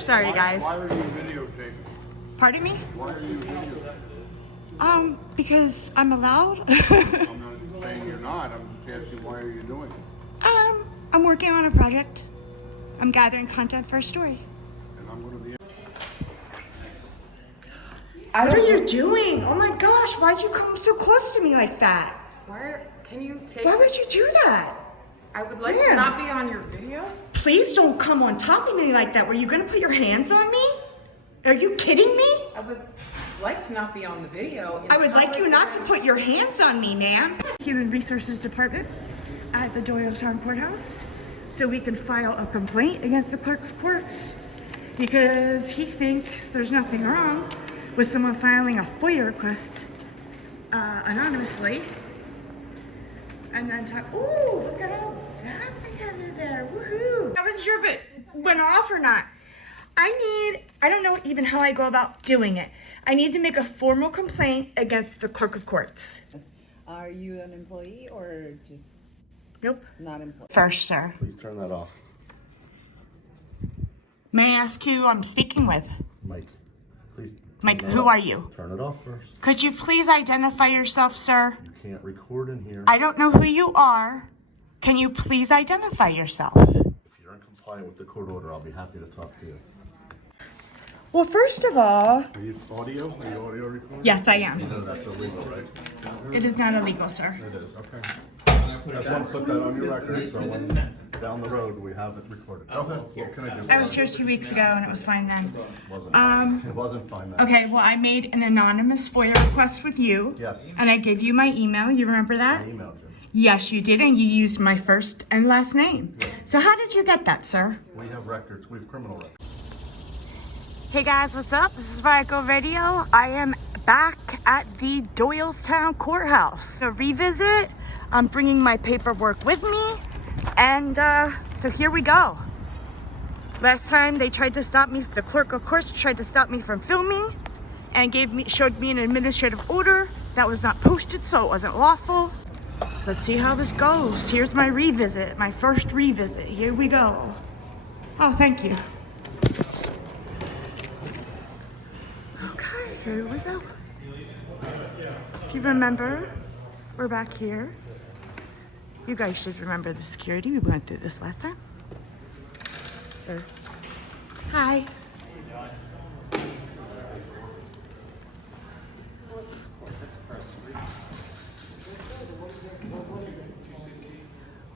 Sorry, guys. Why are you videotaping? Pardon me? Why are you videotaping? Because I'm allowed. I'm not saying you're not. I'm just asking why are you doing it? I'm working on a project. I'm gathering content for a story. And I'm going to be. What are you doing? Oh my gosh, why'd you come so close to me like that? Why can you take? Why would you do that? I would like to not be on your video. Please don't come on top of me like that. Were you gonna put your hands on me? Are you kidding me? I would like to not be on the video. I would like you not to put your hands on me, ma'am. Human Resources Department at the Doylestown Courthouse so we can file a complaint against the Clerk of Courts because he thinks there's nothing wrong with someone filing a FOIA request anonymously and then ooh, look at all that together there, woohoo. I wasn't sure if it went off or not. I don't know even how I go about doing it. I need to make a formal complaint against the Clerk of Courts. Are you an employee or just Nope. not employed? First, sir. Please turn that off. May I ask who I'm speaking with? Mike, please. Mike, who are you? Turn it off first. Could you please identify yourself, sir? You can't record in here. I don't know who you are. Can you please identify yourself? If you're in compliance with the court order, I'll be happy to talk to you. Well, first of all, Are you audio? Are you audio recording? yes, I am. No, that's illegal, right? It is not illegal, sir. It is, okay. I just want to put that on your record, so when down the road, we have it recorded. Okay, what can I do? I was here 2 weeks ago and it was fine then. It wasn't fine then. Okay, well, I made an anonymous FOIA request with you. Yes. And I gave you my email. You remember that? I emailed you. Yes, you did, and you used my first and last name. So how did you get that, sir? We have records, we have criminal records. Hey guys, what's up? This is Riot Grrl Radio. I am back at the Doylestown Courthouse. A revisit. I'm bringing my paperwork with me, and so here we go. Last time they tried to stop me, the clerk of course tried to stop me from filming and showed me an administrative order that was not posted, so it wasn't lawful. Let's see how this goes. Here's my revisit, my first revisit. Here we go. Oh, thank you. Okay, here we go. If you remember, we're back here. You guys should remember the security. We went through this last time. Sure. Hi.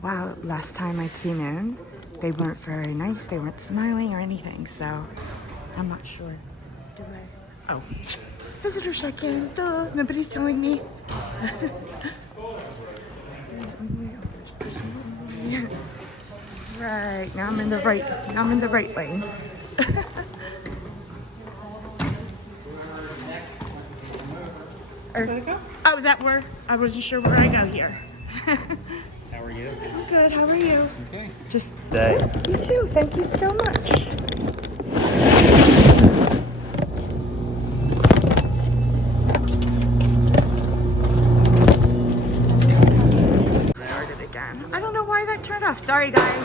Wow, last time I came in, they weren't very nice. They weren't smiling or anything, so I'm not sure. Do I? Oh, visitor check-in. Duh, nobody's telling me. Right, now I'm in the right lane. Oh, is that where? I wasn't sure where I go here. How are you? I'm good, how are you? Okay. Just Day. you too, thank you so much. Started again. I don't know why that turned off. Sorry guys.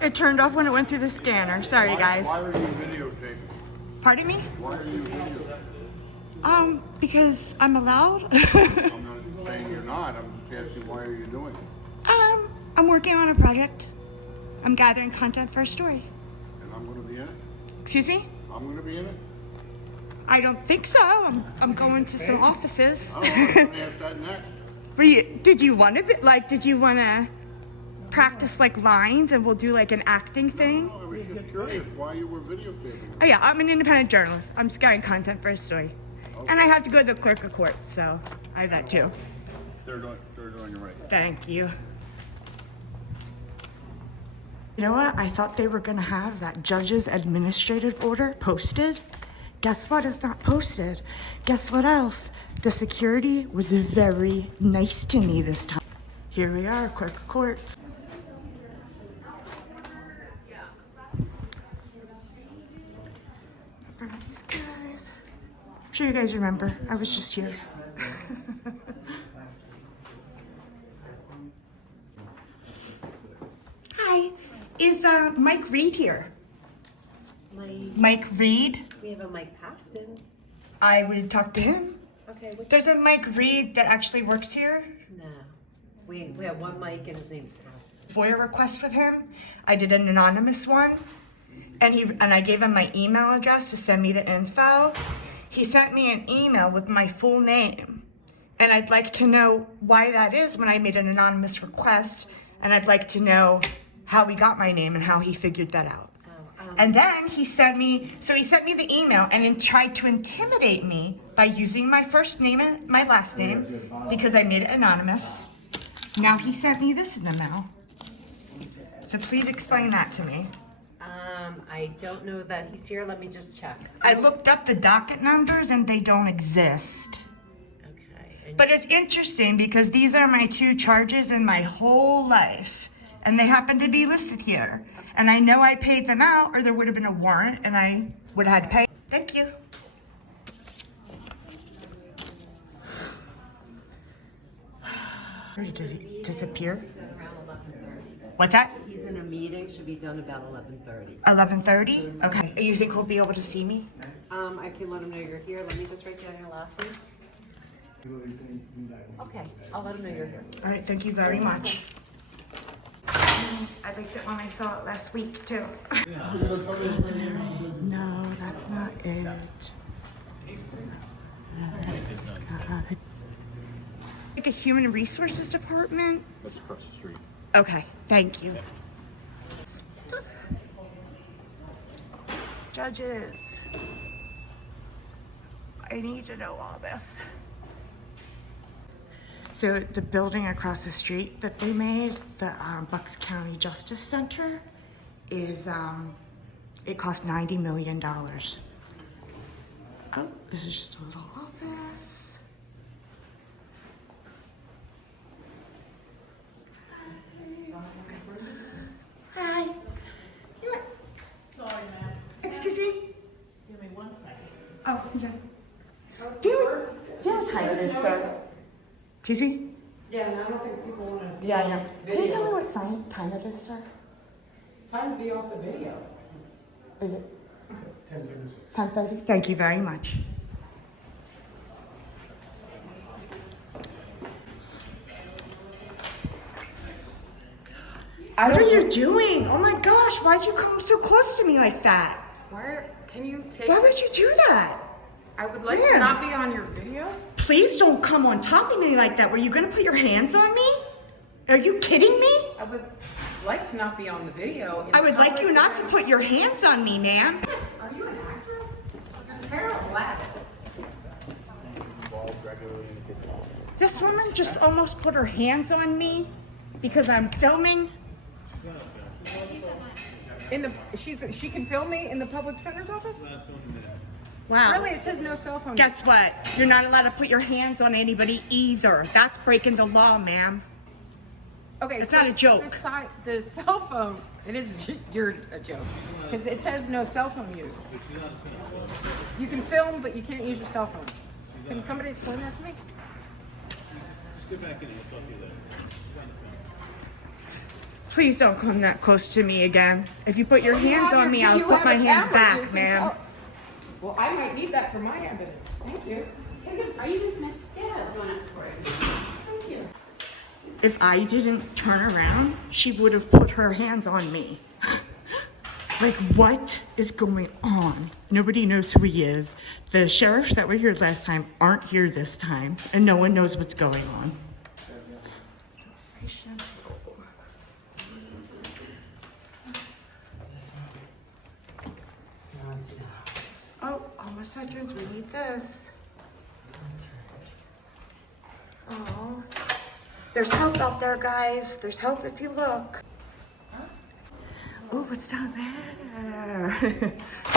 It turned off when it went through the scanner. Sorry guys. Why are you videotaping? Pardon me? Why are you videotaping? Because I'm allowed. I'm not saying you're not. I'm just asking why are you doing it? I'm working on a project. I'm gathering content for a story. And I'm going to be in it? Excuse me? I'm going to be in it? I don't think so. I'm going to some offices. I don't know. I'm going to ask that next. Did you want to practice like lines and we'll do like an acting thing? No, I was just curious why you were videotaping. Oh yeah, I'm an independent journalist. I'm just gathering content for a story. Okay. And I have to go to the clerk of court, so I have that too. They're doing it right. Thank you. You know what? I thought they were gonna have that judge's administrative order posted. Guess what? It's not posted. Guess what else? The security was very nice to me this time. Here we are, clerk of courts. These guys. I'm sure you guys remember. I was just here. Hi, is Mike Reed here? Mike Mike Reed. We have a Mike Paston. I would talk to him. Okay, There's a Mike Reed that actually works here. no. We have one Mike and his name's Paston. FOIA request with him. I did an anonymous one, and I gave him my email address to send me the info. He sent me an email with my full name, and I'd like to know why that is when I made an anonymous request, and I'd like to know how he got my name and how he figured that out. And then he sent me the email and then tried to intimidate me by using my first name and my last name because I made it anonymous. Now he sent me this in the mail. So please explain that to me. I don't know that he's here. Let me just check. I looked up the docket numbers and they don't exist. Okay. But it's interesting because these are my 2 charges in my whole life. And they happen to be listed here. And I know I paid them out or there would have been a warrant and I would have had to pay. Thank you. Or does he disappear? Around 11:30. What's that? He's in a meeting. Should be done about 11:30. 11:30? Okay. You think he'll be able to see me? I can let him know you're here. Let me just write down your last name. Okay. I'll let him know you're here. All right, thank you very much. I liked it when I saw it last week too. No, that's not it. Like a human resources department? That's across the street. Okay, thank you. Judges. I need to know all this. So the building across the street that they made, the Bucks County Justice Center, is, it cost $90 million. Oh, this is just a little office. Hi. You what? Sorry, ma'am. Excuse me? Give me 1 second. Oh, I'm sorry. Do you know what time it is, sir? Excuse me? Yeah, and I don't think people want to. Yeah, I know. Can you tell me what time it is, sir? Time to be off the video. Is it? 10:36. 10:30? Thank you very much. What are you doing? Oh my gosh, why'd you come so close to me like that? Where can you take? Why would you do that? I would like Man. to not be on your video. Please don't come on top of me like that. Were you gonna put your hands on me? Are you kidding me? I would like to not be on the video. I would like you not to put your hands on me, ma'am. Yes, are you an actress? You're terrible at it. This woman just almost put her hands on me because I'm filming. She can film me in the public defender's office? Wow. Really, it says no cell phone. Guess what? You're not allowed to put your hands on anybody either. That's breaking the law, ma'am. Okay, It's not a joke. The cell phone, you're a joke. Because it says no cell phone use. You can film, but you can't use your cell phone. Can somebody explain that to me? Please don't come that close to me again. If you put your hands on me, I'll You put have my a hands camera, you back, can ma'am. tell- Well, I might need that for my evidence. Thank you. Are you dismissed? Yes. Thank you. If I didn't turn around, she would have put her hands on me. Like, what is going on? Nobody knows who he is. The sheriffs that were here last time aren't here this time, and no one knows what's going on. Oh, almost veterans, we need this. Oh, there's help out there, guys. There's help if you look. Oh, what's down there?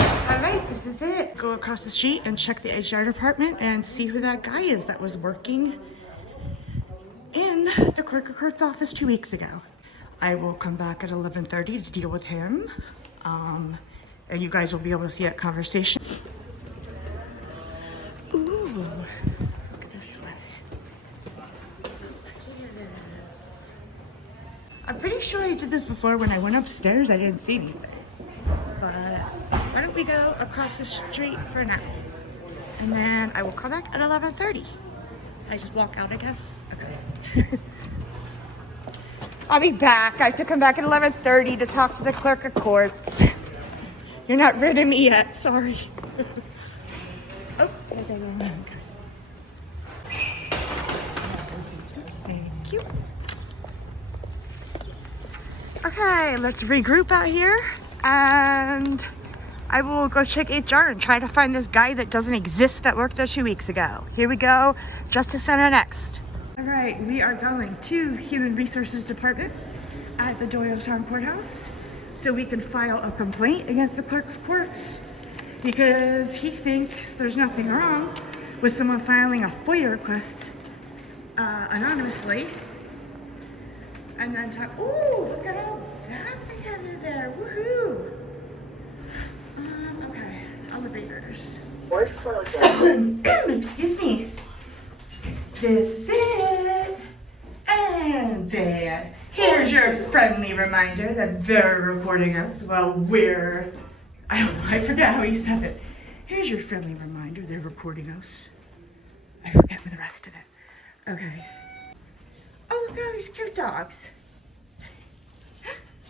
All right, this is it. Go across the street and check the HR department and see who that guy is that was working in the clerk of court's office 2 weeks ago. I will come back at 11:30 to deal with him. And you guys will be able to see that conversation. Ooh, let's look this way. Yes. I'm pretty sure I did this before when I went upstairs. I didn't see anything. But why don't we go across the street for now. And then I will come back at 11:30. I just walk out, I guess? Okay. I'll be back. I have to come back at 11:30 to talk to the clerk of courts. You're not rid of me yet, sorry. Oh, okay. Thank you. Okay, let's regroup out here and I will go check HR and try to find this guy that doesn't exist that worked there 2 weeks ago. Here we go, Justice Center next. All right, we are going to Human Resources Department at the Doylestown Courthouse so we can file a complaint against the clerk of courts because he thinks there's nothing wrong with someone filing a FOIA request anonymously and then talk, ooh, look at all that they have in there, woohoo! Okay, elevators. Excuse me. This is it. And there. Here's your friendly reminder that they're recording us while we're, I forget how he said it. Here's your friendly reminder they're recording us. I forget the rest of it. Okay. Oh, look at all these cute dogs.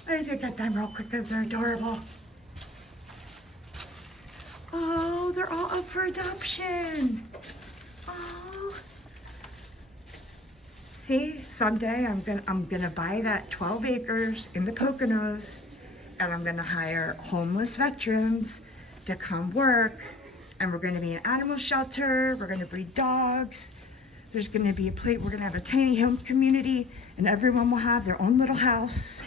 I need to get them real quick because they're adorable. Oh, they're all up for adoption. Oh. See, someday I'm gonna buy that 12 acres in the Poconos and I'm gonna hire homeless veterans to come work and we're gonna be an animal shelter, we're gonna breed dogs, there's gonna be a plate, we're gonna have a tiny home community and everyone will have their own little house.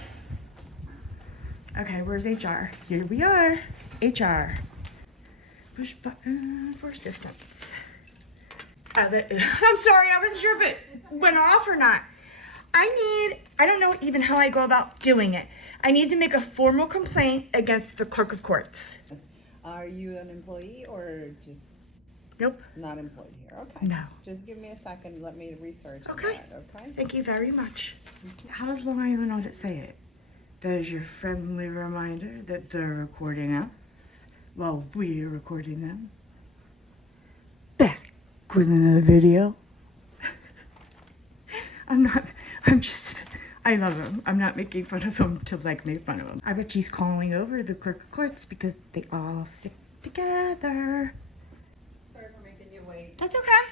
Okay, where's HR? Here we are, HR. Push button for assistance. I'm sorry, I wasn't sure if it went off or not. I don't know even how I go about doing it. I need to make a formal complaint against the clerk of courts. Are you an employee or just Nope. not employed here? Okay. No. Just give me a second. Let me research on Okay. that, okay? Thank you very much. How does Long Island Audit say it? There's your friendly reminder that they're recording us while we're recording them. Back with another video. I love him. I'm not making fun of him to like make fun of him. I bet she's calling over the clerk of courts because they all sit together. Sorry for making you wait. That's okay.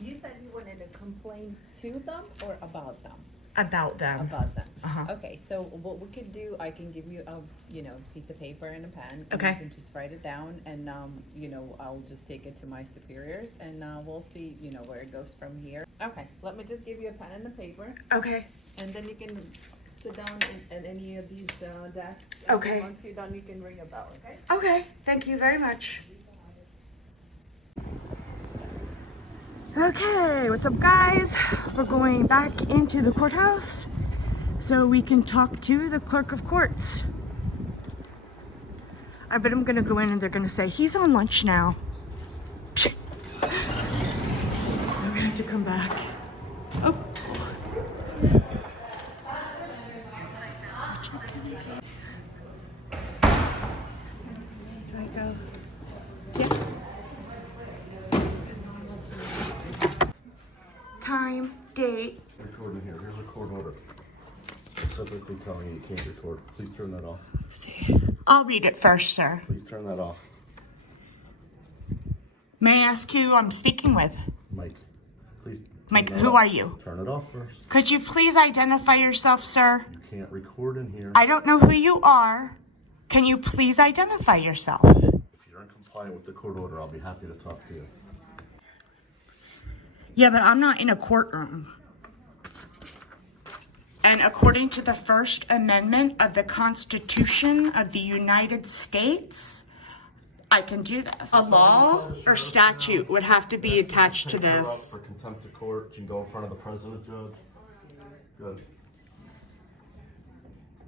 You said you wanted to complain to them or about them? About them. About them. Uh-huh. Okay, so what we could do, I can give you a, piece of paper and a pen. And Okay. you can just write it down and, I'll just take it to my superiors and, we'll see, where it goes from here. Okay, let me just give you a pen and a paper Okay. and then you can sit down at any of these, desks. Okay. And once you're done, you can ring a bell, okay? Okay. Thank you very much. Okay, what's up guys? We're going back into the courthouse so we can talk to the clerk of courts. I bet I'm gonna go in and they're gonna say, he's on lunch now. I'm gonna have to come back. Oh. Do I go? Yeah. Time, date. Recording here. Here's a court order. Specifically telling you can't record. Please turn that off. Let's see. I'll read it first, sir. Please turn that off. May I ask who I'm speaking with? Mike, please. Mike, who are you? Turn it off first. Could you please identify yourself, sir? You can't record in here. I don't know who you are. Can you please identify yourself? If you're in compliance with the court order, I'll be happy to talk to you. Yeah, but I'm not in a courtroom. And according to the First Amendment of the Constitution of the United States, I can do this. A law or statute would have to be attached to this. For contempt of court, you can go in front of the president, Judge. Good.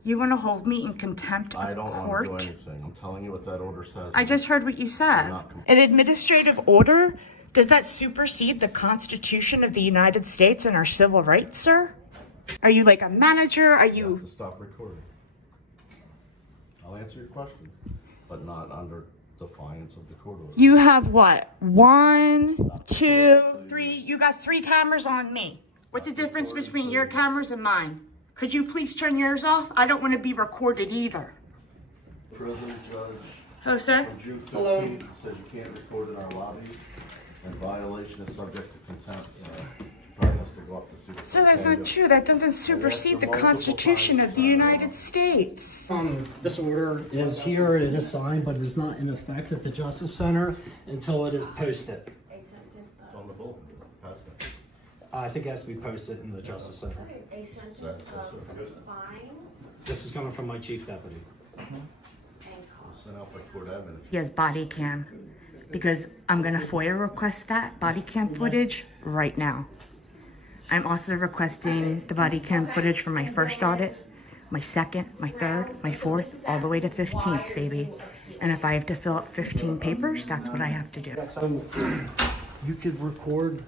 You want to hold me in contempt I of don't court? want to do anything. I'm telling you what that order says. I just heard what you said. An administrative order? Does that supersede the Constitution of the United States and our civil rights, sir? Are you like a manager? Are You have you... to stop recording. I'll answer your question, but not under defiance of the court order. You have what? 1, 2, 3. You got 3 cameras on me. What's the difference between your cameras and mine? Could you please turn yours off? I don't want to be recorded either. Prison judge Oh, sir? on June 15th says you can't record in our lobby, and violation is subject to contempt. So probably has to go up to supervisor. Sir, that's not true. That doesn't supersede the Constitution of the United States. This order is here, it is signed, but it is not in effect at the Justice Center until it is posted. It's on the bulletin. Pass it. I think it has to be posted in the Justice Center. A sentence That's of good. fine This is coming from my chief deputy. and cost. Sent out by court admin. He has body cam because I'm going to FOIA request that body cam footage right now. I'm also requesting the body cam footage for my first audit, my second, my third, my fourth, all the way to 15th, baby. And if I have to fill out 15 papers, that's what I have to do. You could record,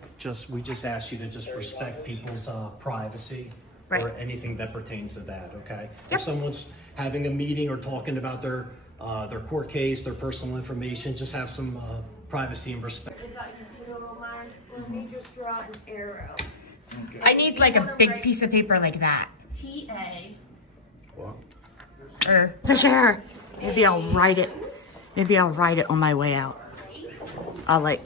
we just ask you to just respect people's privacy or Right. anything that pertains to that, okay? Yep. If someone's having a meeting or talking about their court case, their personal information, just have some privacy and respect. If you don't mind, let me just draw an arrow. I need like a big piece of paper like that. TA. What? Or the chair. Maybe I'll write it. Maybe I'll write it on my way out. I'll like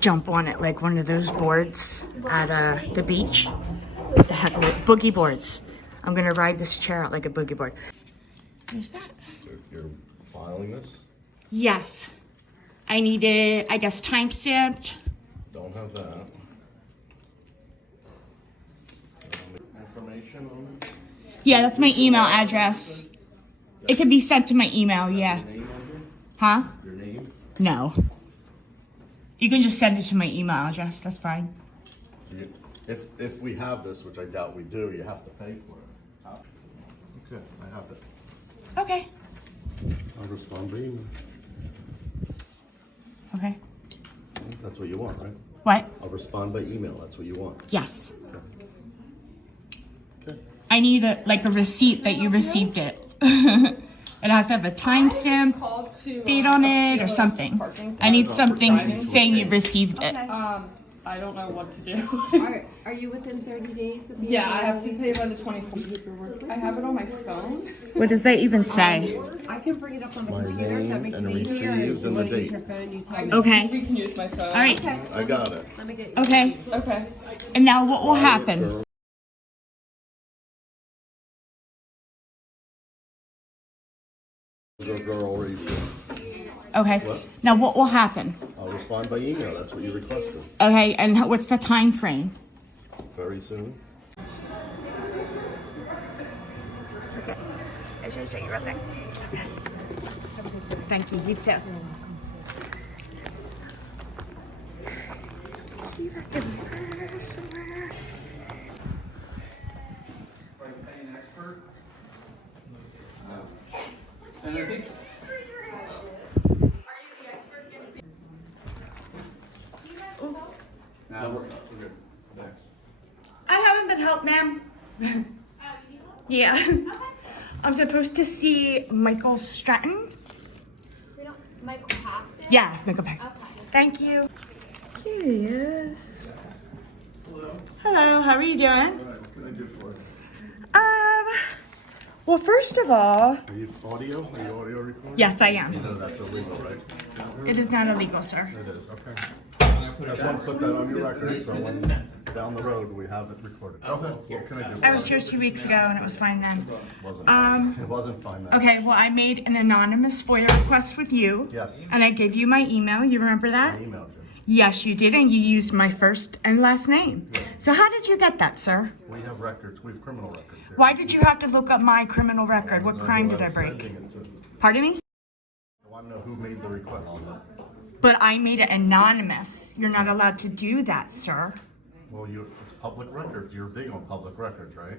jump on it like one of those boards at the beach. What the heck are they? Boogie boards. I'm gonna ride this chair out like a boogie board. There's that. You're filing this? Yes. I need it, I guess, time-stamped. Don't have that. Information on it? Yeah, that's my email address. It can be sent to my email, yeah. Your name on it? Huh? Your name? No. You can just send it to my email address, that's fine. If we have this, which I doubt we do, you have to pay for it. Okay, I have it. Okay. I'll respond by email. Okay. That's what you want, right? What? I'll respond by email, that's what you want. Yes. Okay. I need a receipt that you received it. It has to have a timestamp, date on it, or something. I need something saying you received it. I don't know what to do. Are you within 30 days of the Yeah, I have to pay by the 24th. I have it on my phone. What does that even say? I can bring it up on the My computer, name that makes and it the easier. received If you and the want to use date. your phone, you tell me. Okay. We can use my phone. All right. I got it. Let me get you. Okay. Okay. And now what will happen? Girl, already. Okay. What? Now what will happen? I'll respond by email, that's what you requested. Okay, and what's the time frame? Very soon. I should show you real quick. Thank you, you too. See if I can find her somewhere. Paying expert. And I think. No, we're good. Thanks. I haven't been helped, ma'am. Yeah. I'm supposed to see Michael Stratton. Michael Paston? Yes, Michael Paxton. Okay. Thank you. Here he is. Hello, how are you doing? What can I do for you? Well, first of all, Are you audio? Are you audio recording? yes, I You am. know that's illegal, right? It is not illegal, sir. It is, okay. I just want to put that on your record, so when down the road, we have it recorded. Okay. What can I do? I was here 2 weeks ago and it was fine then. It wasn't fine then. Okay, well, I made an anonymous FOIA request with you. Yes. And I gave you my email. You remember that? I emailed you. Yes, you did, and you used my first and last name. So how did you get that, sir? We have records, we have criminal records here. Why did you have to look up my criminal record? What know crime who did I was break? sending it to. Pardon me? I want to know who made the request. But I made it anonymous. You're not allowed to do that, sir. Well, it's public records. You're big on public records, right?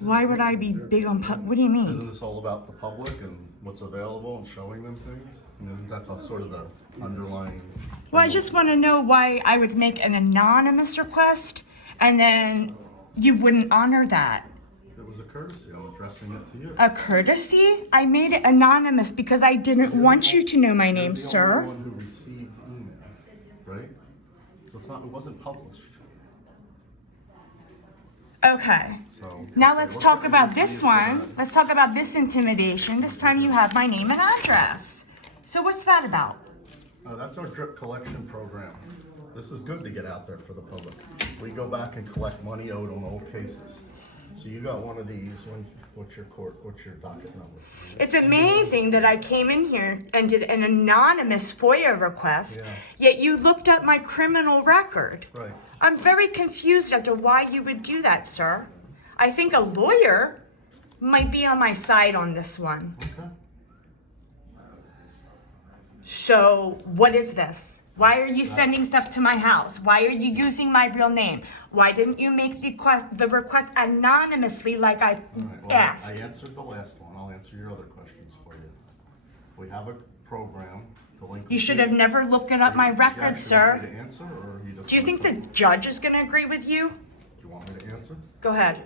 Why would I be big on what do you mean? Isn't this all about the public and what's available and showing them things? I mean, that's sort of the underlying. Well, I just want to know why I would make an anonymous request and then you wouldn't honor that. It was a courtesy. I'm addressing it to you. A courtesy? I made it anonymous because I didn't want you to know my name, You're the sir. only one who received email, right? So it wasn't published. Okay. So Now let's talk about this one. Let's talk about this intimidation. This time you have my name and address. So what's that about? That's our drip collection program. This is good to get out there for the public. We go back and collect money owed on old cases. So you got one of these. What's your docket number? It's amazing that I came in here and did an anonymous FOIA request, Yeah. yet you looked up my criminal record. Right. I'm very confused as to why you would do that, sir. I think a lawyer might be on my side on this one. Okay. So what is this? Why are you sending stuff to my house? Why are you using my real name? Why didn't you make the request anonymously like I All right, well, asked? I answered the last one. I'll answer your other questions for you. We have a program. You should have never looked up my record, Want me sir. to answer, or you just Do you think the do judge is gonna agree with you? you want me to answer? Go ahead.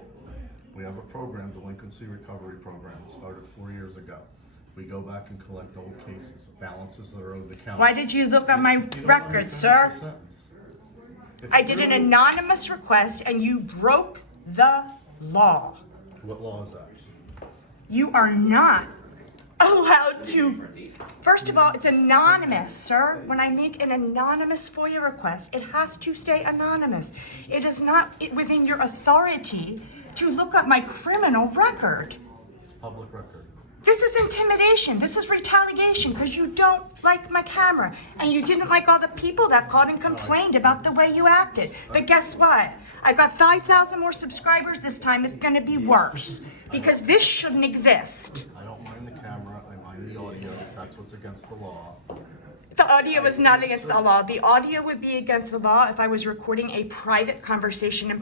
We have a program, delinquency recovery program, started 4 years ago. We go back and collect old cases, balances that are owed the county. Why did you look up my You don't let me record, finish sir? the sentence. If I you did an really- anonymous request and you broke the law. What law is that? You are not allowed to. First of all, it's anonymous, sir. When I make an anonymous FOIA request, it has to stay anonymous. It is not within your authority to look up my criminal record. Public record. This is intimidation. This is retaliation because you don't like my camera and you didn't like all the people that called and complained about the way you acted. But guess what? I got 5,000 more subscribers this time. It's going to be worse because this shouldn't exist. I don't mind the camera, I mind the audio, if that's what's against the law. The audio is not against the law. The audio would be against the law if I was recording a private conversation in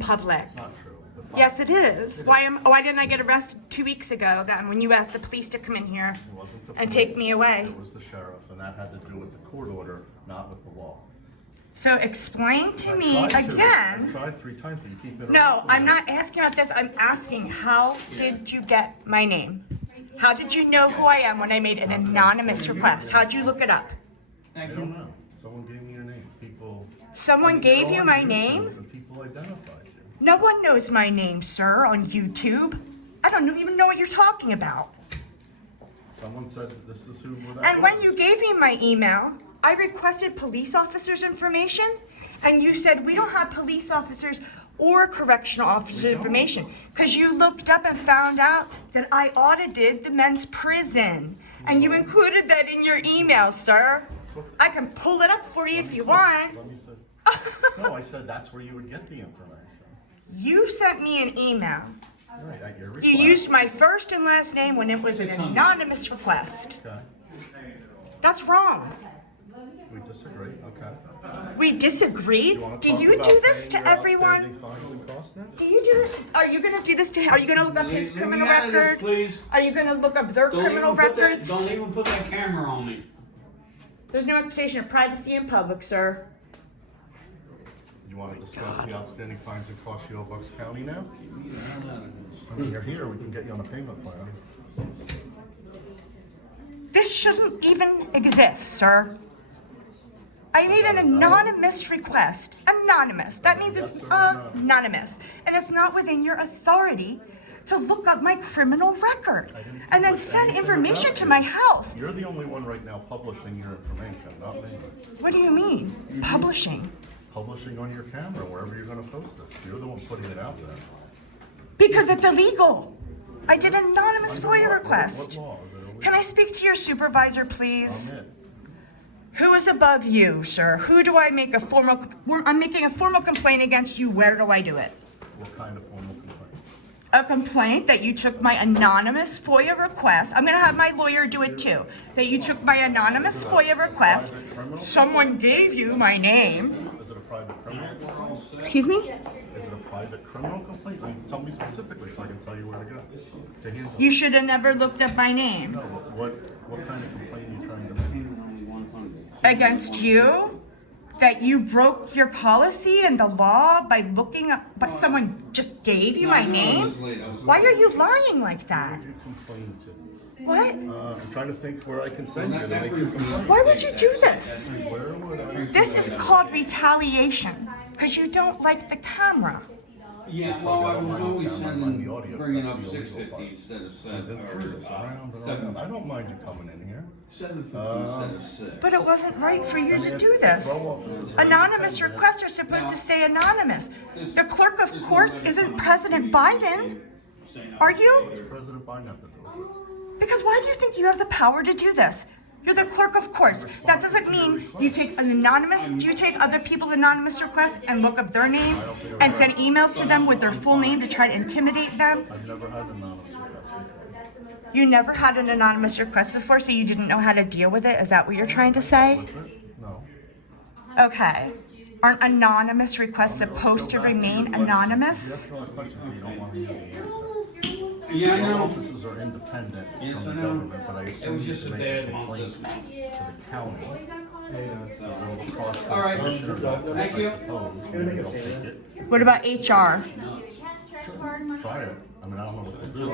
public. Not true. The Yes, it is. Why didn't I get arrested 2 weeks ago then when you asked the police to come in here It wasn't the and police, take me away? It was the sheriff, and that had to do with the court order, not with the law. So explain to I me tried to. again. I tried 3 times, but you keep interrupting. No, I'm me. not asking about this. I'm asking how did you get my name? How did you know who I am when I made an anonymous request? How'd you look it up? I don't know. Someone gave me your name. People. Someone gave you my name? And people identified you. No one knows my name, sir, on YouTube. I don't even know what you're talking about. Someone said this is who that And when was. you gave me my email, I requested police officers' information, and you said we don't have police officers or correctional officer information because you looked up and found out that I audited the men's prison, and you included that in your email, sir. I can pull it up for you if you want. Let me say. No, I said that's where you would get the information. You sent me an email. Right, at your You request. used my first and last name when it was an anonymous request. Okay, That's wrong. we disagree, okay. We disagree. wanna Do talk you about do this paying to your everyone? outstanding fines and costs now? Do you do this? Are you gonna do this to? Are you gonna look up his Leave me criminal out of this, record? please. Are you gonna look up their criminal records? Don't even put that camera on me. There's no implication of privacy in public, sir. You want to discuss the outstanding fines and costs you owe Bucks County now? I mean, you're here, we can get you on a payment plan. This shouldn't even exist, sir. I made an anonymous request. Anonymous. That means it's Yes or no? anonymous. And it's not within your authority to look up my criminal record and then publish send anything information about to you. my house. You're the only one right now publishing your information, not me. What do you mean? Publishing? Publishing on your camera, wherever you're gonna post it. You're the one putting it out there. Because it's illegal. I did an anonymous Under FOIA what? request. What law is it illegal? Can I speak to your supervisor, please? I'm it. Who is above you, sir? Who do I make a formal, I'm making a formal complaint against you. Where do I do it? What kind of formal complaint? A complaint that you took my anonymous FOIA request. I'm gonna have my lawyer do it too. That you took my anonymous FOIA request. Someone gave you my name. Is it a private criminal? Excuse me? Is it a private criminal complaint? I mean, tell me specifically so I can tell you where to go to handle it. You should have never looked up my name. No, what kind of complaint are you trying to make? Against you? that you broke your policy and the law by looking up, but someone just gave you my name? Why are you lying like that? Who did you complain to? What? I'm trying to think where I can send you to make you complain. Why would you do this? Where would I? This is called retaliation, because you don't like the camera. Yeah, well, I was always Sending the audio, bringing that's up the illegal 650 part. instead of I've been through this around and around. I don't mind you coming in here. 750 instead of 6. But it wasn't right for you to do this. Anonymous requests are supposed to stay anonymous. The clerk of courts isn't President Biden. Are you? President Biden have to do it. Because why do you think you have the power to do this? You're the clerk of courts. That doesn't mean you take an anonymous, do you take other people's anonymous requests and look up their name and send emails to them with their full name to try to intimidate them? I've never had an anonymous request before. You never had an anonymous request before, so you didn't know how to deal with it? Is that what you're trying to say? With it? No. Okay. Aren't anonymous requests supposed to remain anonymous? You asked all the questions, but you don't want me to know the answer. Yeah, I Your know. offices are independent Yes, from I the know. government, but I It assume was you just a should make a bad month complaint this month. to the county. Will cost the All right. commissioner's office, Thank I you. suppose, and maybe they'll take it. What about HR? Try it. I mean, I don't know what to do.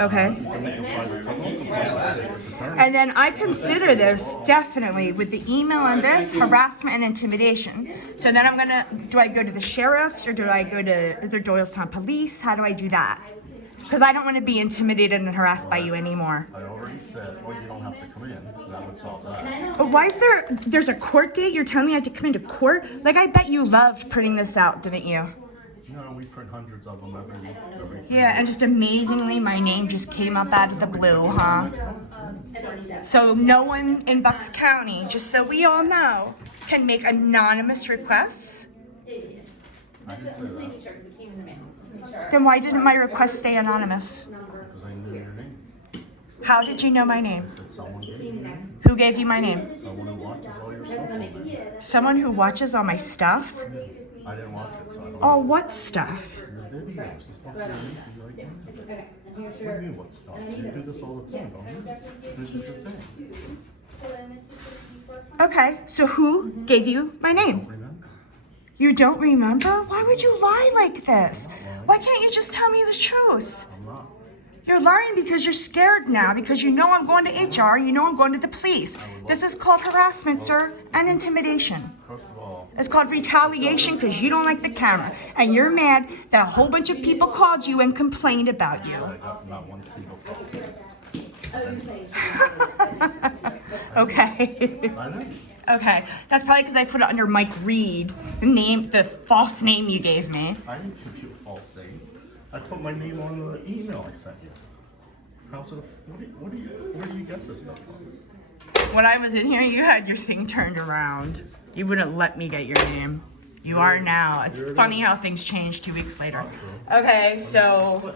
Okay. You can make a private criminal complaint with district attorney. And then I consider this definitely with the email on this harassment and intimidation. So then I'm gonna, do I go to the sheriffs or do I go to the Doylestown police? How do I do that? Because I don't want to be intimidated and harassed by you anymore. I already said, well, you don't have to come in, so that would solve that. But why is there's a court date? You're telling me I have to come into court? Like, I bet you loved printing this out, didn't you? No, we print hundreds of them every Yeah, and just amazingly, my name just came up out of the blue, huh? So no one in Bucks County, just so we all know, can make anonymous requests? Then why didn't my request stay anonymous? Because I knew your name. How did you know my name? I said someone gave you your name. Who gave you my name? Someone who watches all your stuff on there. Someone who watches all my stuff? I didn't watch it, so I don't know. Oh, what stuff? Your videos, the stuff you're making right now. What do you mean what stuff? You do this all the time, don't you? This is your thing. Okay, so who gave you my name? Remember? You don't remember? Why would you lie like this? Why can't you just tell me the truth? I'm not. You're lying because you're scared now, because you know I'm going to HR, you know I'm going to the police. This is called harassment, sir, and intimidation. First of all, It's called retaliation because you don't like the camera. And you're mad that a whole bunch of people called you and complained about you. I got not one single phone. Okay. I know. Okay. That's probably because I put it under Mike Reed, the false name you gave me. I didn't give you a false name. I put my name on the email I sent you. How's it? Where do you get this stuff from? When I was in here, you had your thing turned around. You wouldn't let me get your name. You are now. It's funny how things change 2 weeks later. Okay, so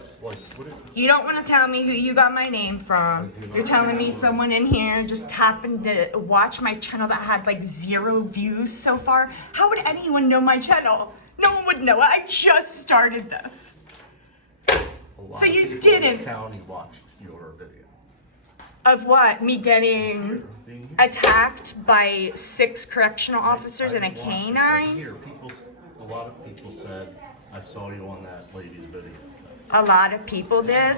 you don't want to tell me who you got my name from. You're telling me someone in here just happened to watch my channel that had like 0 views so far. How would anyone know my channel? No one would know it. I just started this. So you didn't. The county watched your video. Of what? Me getting attacked by 6 correctional officers and a canine? Here, a lot of people said, I saw you on that lady's video. A lot of people did,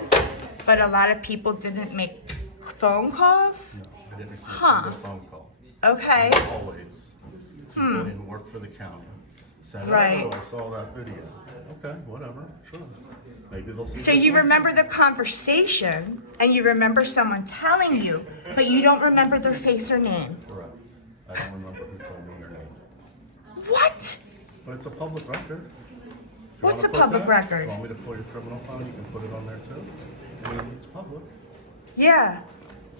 but a lot of people didn't make phone calls? No, I didn't receive a Huh. single phone call. Okay. Always. People didn't work for the county. Said, Right. oh, I saw that video. Okay, whatever, sure. Maybe they'll see. So this you one. remember the conversation and you remember someone telling you, but you don't remember their face or name. Correct. I don't remember who told me your name. What? But it's a public record. If you What's wanna a put public that, record? You want me to put your criminal file, you can put it on there too. I mean, it's public. Yeah.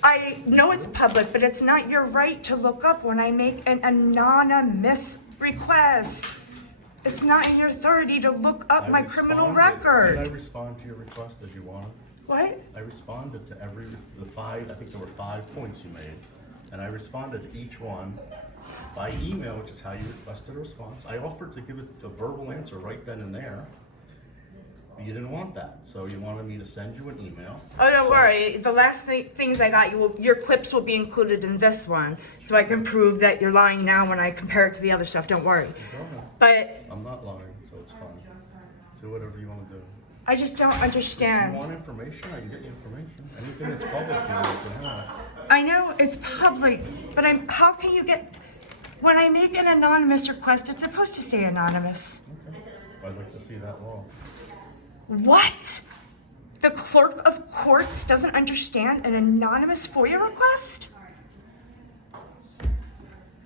I know it's public, but it's not your right to look up when I make an anonymous request. It's not in your authority to look up my criminal record. Did I respond to your request as you wanted? What? I responded to the 5, I think there were 5 points you made. And I responded to each one by email, which is how you requested a response. I offered to give it a verbal answer right then and there. You didn't want that, so you wanted me to send you an email. Oh, don't worry. The last things I got, your clips will be included in this one, so I can prove that you're lying now when I compare it to the other stuff. Don't worry. Go ahead. But I'm not lying, so it's fine. Do whatever you want to do. I just don't If understand. you want information, I can get you information. Anything that's public, you can have. I know it's public, but how can you get, when I make an anonymous request, it's supposed to stay anonymous. Okay. I'd like to see that law. What? The clerk of courts doesn't understand an anonymous FOIA request?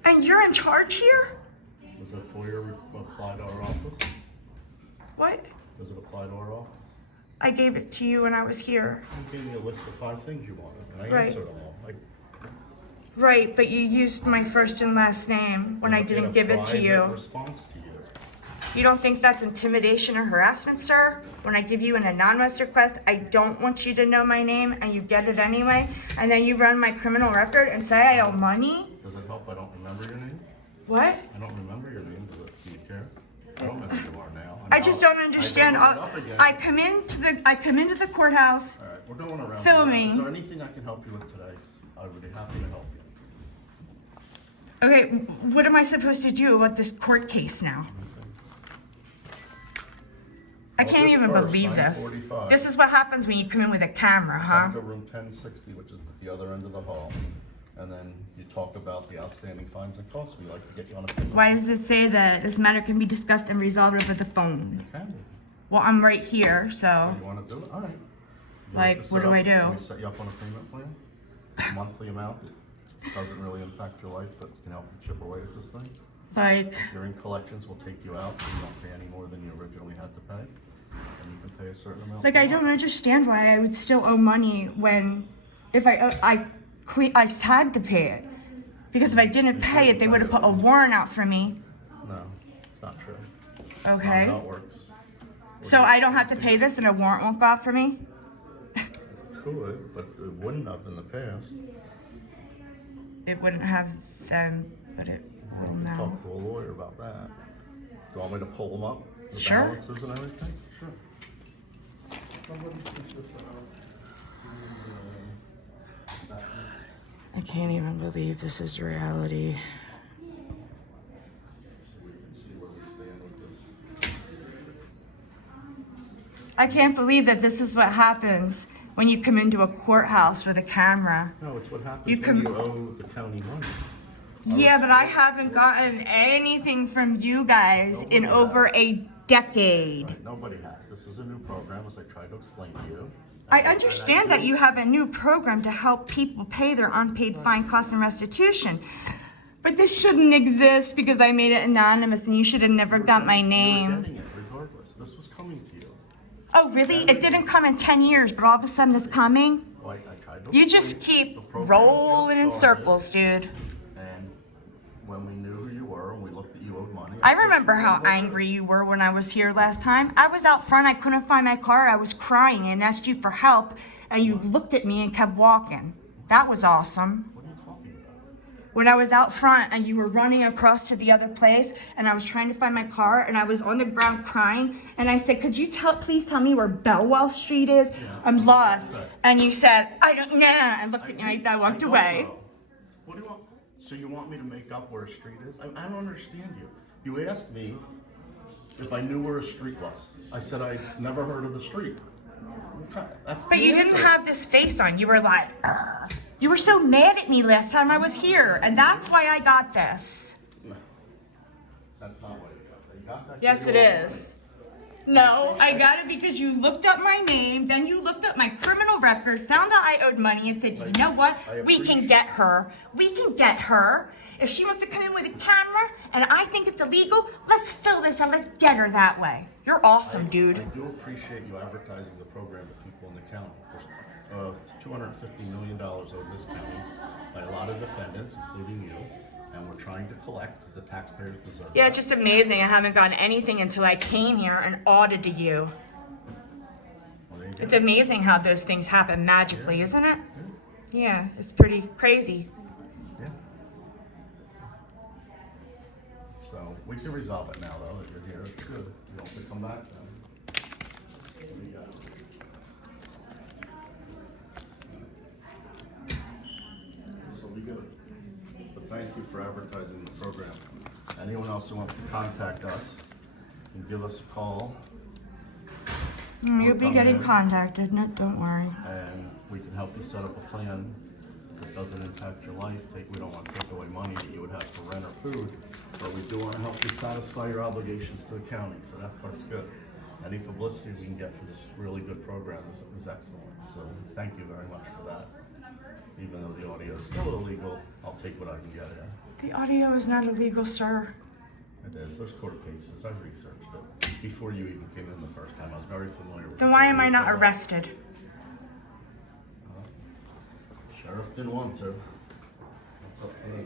And you're in charge here? Does it FOIA apply to our office? What? Does it apply to our office? I gave it to you when I was here. You gave me a list of 5 things you wanted, and I Right. answered them all. Right, but you used my first and last name when I didn't give it to In a you. private response to you. You don't think that's intimidation or harassment, sir? When I give you an anonymous request, I don't want you to know my name, and you get it anyway, and then you run my criminal record and say I owe money? Does it help I don't remember your name? What? I don't remember your name. Do you care? I don't know who you are now. I just don't understand. I come into the courthouse. All right, we're going around. Filming. Is there anything I can help you with today? I would be happy to help you. Okay, what am I supposed to do about this court case now? I can't August even 1st, believe this. 9:45. This is what happens when you come in with a camera, huh? Come to room 1060, which is at the other end of the hall. And then you talk about the outstanding fines and costs. We like to get you on a payment. Why does it say that this matter can be discussed and resolved over the phone? Can we? Well, I'm right here, so. You want to do it? All right. You Like, like to what set do I up- do? Can we set you up on a payment plan? Monthly amount. It doesn't really impact your life, but can help you chip away at this thing. Like, If you're in collections, we'll take you out, so you don't pay any more than you originally had to pay. And you can pay a certain amount. I don't understand why I would still owe money when, if I had to pay it. Because if I didn't pay it, they would have put a warrant out for me. No, it's not true. That's not Okay? how it works. So I don't have to pay this and a warrant won't go out for me? Could, but it wouldn't have in the past. It wouldn't have then, but it will We can now. talk to a lawyer about that. Do you want me to pull them up? The Sure. balances and everything? Sure. I can't even believe this is reality. I can't believe that this is what happens when you come into a courthouse with a camera. No, it's what happens You when can- you owe the county money. Yeah, but I haven't gotten anything from you guys in over a decade. Right, nobody has. This is a new program, as I tried to explain to you. I understand that you have a new program to help people pay their unpaid fine, costs, and restitution. But this shouldn't exist because I made it anonymous and you should have never got my You were name. getting it regardless. This was coming to you. Oh, really? It didn't come in 10 years, but all of a sudden it's coming? Like I tried to You explain, just the keep program rolling in just started, circles, dude. And when we knew who you were and we looked at you owed money. I remember how angry you were when I was here last time. I was out front, I couldn't find my car, I was crying and asked you for help, and you looked at me and kept walking. That was awesome. What are you talking about? When I was out front and you were running across to the other place and I was trying to find my car and I was on the ground crying and I said, could you please tell me where Bellwell Street is? I'm lost. And you said, I don't know. And looked at me like that, walked I don't away. know. What do you want? So you want me to make up where a street is? I don't understand you. You asked me if I knew where a street was. I said I never heard of the street. Okay, that's But the you didn't answer. have this face on. You were like, "Ugh." You were so mad at me last time I was here. And that's why I got this. No. That's not what you got. You got that 'cause Yes, you it owe money. is. No, I got it because you looked up my name, then you looked up my criminal record, found out I owed money, and said, you know what? We can get her. We can get her. If she wants to come in with a camera and I think it's illegal, let's fill this and let's get her that way. You're awesome, dude. I do appreciate you advertising the program to people in the county. There's $250 million owed this county by a lot of defendants, including you, and we're trying to collect because the taxpayers deserve it. Yeah, it's just amazing. I haven't gotten anything until I came here and audited you. Well, there you go. It's amazing how those things happen magically, isn't it? Yeah, it's pretty crazy. Yeah. So we can resolve it now, though, that you're here. It's good. You don't have to come back then. It'll be good. But thank you for advertising the program. Anyone else who wants to contact us, can give us a call. You'll be come getting in. contacted, no, don't worry. And we can help you set up a plan that doesn't impact your life. We don't want to take away money that you would have for rent or food, but we do want to help you satisfy your obligations to the county, so that part's good. Any publicity we can get for this really good program is excellent, so thank you very much for that. Even though the audio is still illegal, I'll take what I can get here. The audio is not illegal, sir. It is, there's court cases, I've researched it. Before you even came in the first time, I was very familiar with it. Then why am I not arrested? Sheriff didn't want to. It's up to me.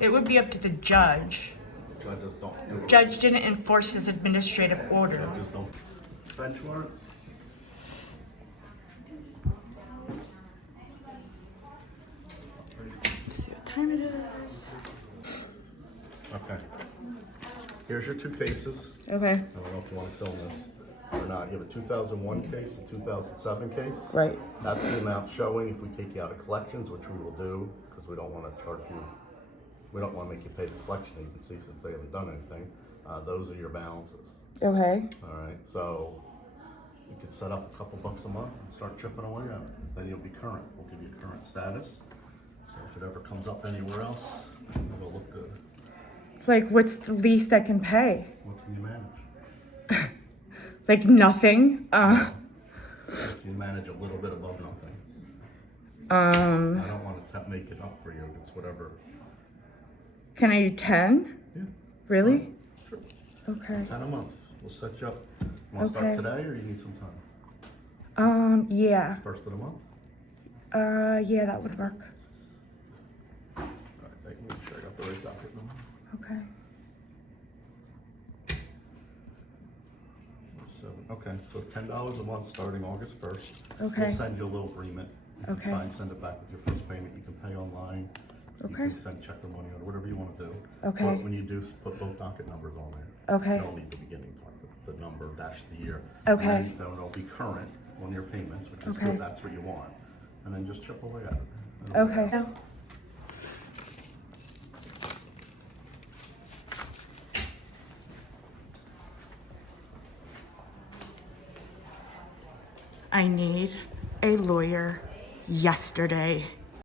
It would be up to the judge. Judges don't do it. Judge didn't enforce his administrative order. Judges don't benchmarks. Let's see what time it is. Okay. Here's your two cases. Okay. I don't know if you want to film this or not. You have a 2001 case, a 2007 case. Right. That's the amount showing if we take you out of collections, which we will do, because we don't want to charge you. We don't want to make you pay the collection agency since they haven't done anything. Those are your balances. Okay. All right. So you could set up a couple bucks a month and start chipping away at it. Then you'll be current. We'll give you current status. So if it ever comes up anywhere else, it'll look good. Like, what's the least I can pay? What can you manage? Like nothing. If you manage a little bit above nothing. I don't want to make it up for you. It's whatever. Can I do 10? Yeah. Really? Sure. Okay. 10 a month. We'll set you up. You want to Okay. start today or you need some time? Yeah. First of the month? Yeah, that would work. All right, make sure I got the right docket number. Okay. Okay, so $10 a month starting August 1st. Okay. We'll send you a little agreement. You can Okay. sign, send it back with your first payment. You can pay online. Okay. You can send check or money order, whatever you want to do. Okay. But when you do, put both docket numbers on there. Okay. You don't need the beginning part, but the number dash the year. Okay. And then it'll be current on your payments, which is Okay. good. That's what you want. And then just chip away at it. It'll be Okay. I need a lawyer yesterday.